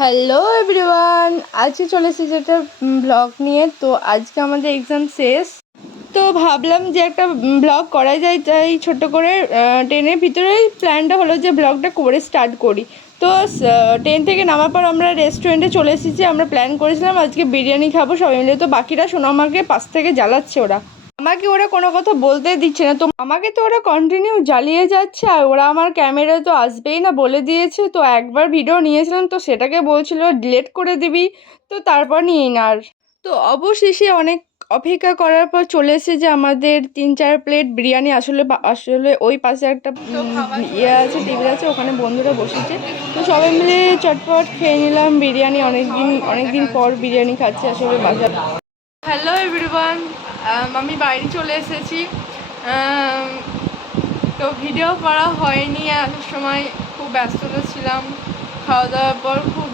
Hello everyone, আজকে চলে এসেছি একটা ব্লগ নিয়ে। তো আজকে আমাদের এক্সাম শেষ, তো ভাবলাম যে একটা ব্লগ করা যায়, তাই ছোট্ট করে ট্রেনের ভিতরেই প্ল্যানটা হলো যে ব্লগটা করে স্টার্ট করি। তো ট্রেন থেকে নামার পর আমরা রেস্টুরেন্টে চলে এসেছি। আমরা প্ল্যান করেছিলাম আজকে বিরিয়ানি খাবো সবাই মিলে। তো বাকিরা সোনামাকে পাশ থেকে জ্বালাচ্ছে, ওরা কোনো কথা বলতে দিচ্ছে না। তো আমাকে তো ওরা কন্টিনিউ জ্বালিয়ে যাচ্ছে, আর ওরা আমার ক্যামেরায় তো আসবেই না বলে দিয়েছে। তো একবার ভিডিও নিয়েছিলাম, তো সেটাকে বলছিল ডিলিট করে দিবি, তো তারপর নিয়ে না। আর তো অবশেষে অনেক অপেক্ষা করার পর চলে এসেছে যে আমাদের 3-4 প্লেট বিরিয়ানি। আসলে ওই পাশে একটা ইয়ে আছে, টেবিল আছে, ওখানে বন্ধুরা বসেছে। তো সবাই মিলে চটপট খেয়ে নিলাম বিরিয়ানি। অনেক দিন পর বিরিয়ানি খাচ্ছি আসলে বাজার। হ্যালো এভরিওয়ান, আমি বাইরে চলে এসেছি। তো ভিডিও করা হয়নি, আসার সময় খুব ব্যস্ততা ছিলাম। খাওয়া দাওয়ার পর খুব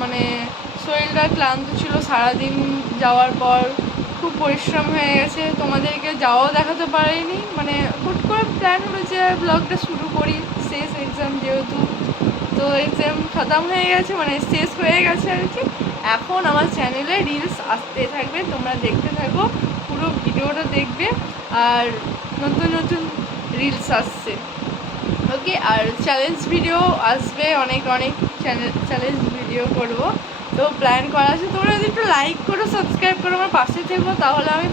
মানে শরীরটা ক্লান্ত ছিল, সারাদিন যাওয়ার পর খুব পরিশ্রম হয়ে গেছে। তোমাদেরকে যাওয়াও দেখাতে পারিনি, মানে হুট করে প্ল্যান হলো যে ব্লগটা শুরু করি, শেষ এক্সাম যেহেতু। তো এক্সাম খতম হয়ে গেছে, মানে শেষ হয়ে গেছে আর কি। এখন আমার চ্যানেলে রিলস আসতে থাকবে, তোমরা দেখতে থাকো, পুরো ভিডিওটা দেখবে। আর নতুন নতুন রিলস আসছে, ওকে। আর চ্যালেঞ্জ ভিডিও আসবে, অনেক চ্যালেঞ্জ ভিডিও করব। তো প্ল্যান করা আছে, তোমরা যদি একটু লাইক করো, সাবস্ক্রাইব করো, আমার পাশে থেকো, তাহলে আমি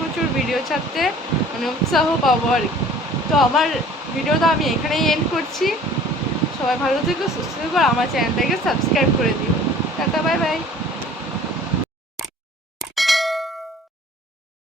প্রচুর ভিডিও ছাড়তে মানে উৎসাহ পাবো আর কি। তো আমার ভিডিওটা আমি এখানেই এন্ড করছি। সবাই ভালো থেকো, সুস্থ থেকো, আর আমার চ্যানেলটাকে সাবস্ক্রাইব করে দিও। Tata, bye bye.